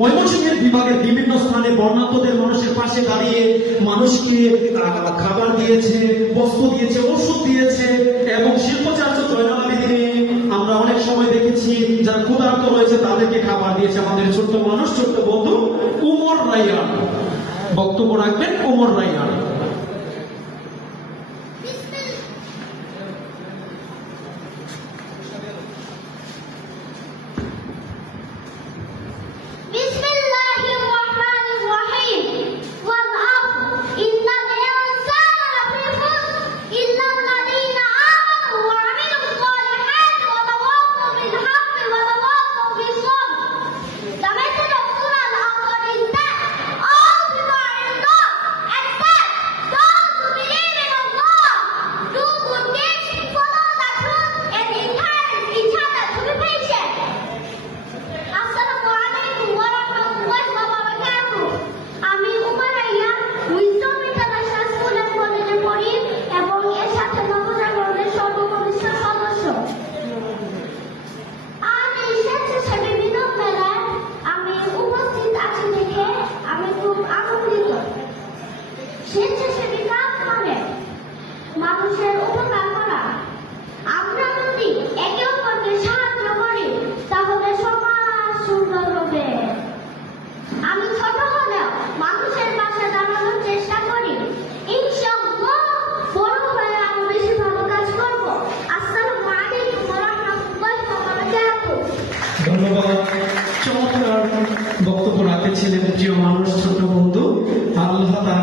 ময়মনসিংহের বিভাগের বিভিন্ন স্থানে বর্ণাঢ্যদের মানুষের পাশে দাঁড়িয়ে মানুষকে খাবার দিয়েছে, বস্ত্র দিয়েছে, ওষুধ দিয়েছে। এবং শিল্পাচার্য জয়নাল আবেদিনে আমরা অনেক সময় দেখেছি যারা ক্ষুধার্ত রয়েছে তাদেরকে খাবার দিয়েছে। আমাদের ছোট্ট মানুষ, ছোট্ট বন্ধু উমর রাইয়ান বক্তব্য রাখবেন। উমর রাইয়ান। মানুষের উপকার করা। আমরা যদি একে অপরকে সাহায্য করি তাহলে সমাজ সুন্দর হবে। আমি ছোট হলেও মানুষের পাশে দাঁড়ানোর চেষ্টা করি। ইনশাআল্লাহ বড় হয়ে আরো বেশি ভালো কাজ করব। আসসালামু আলাইকুম ওয়া রাহমাতুল্লাহি ওয়া বারাকাতুহু। ধন্যবাদ। চমৎকার বক্তব্য রাখতেছিলেন প্রিয় মানুষ, ছোট বন্ধু। আল্লাহ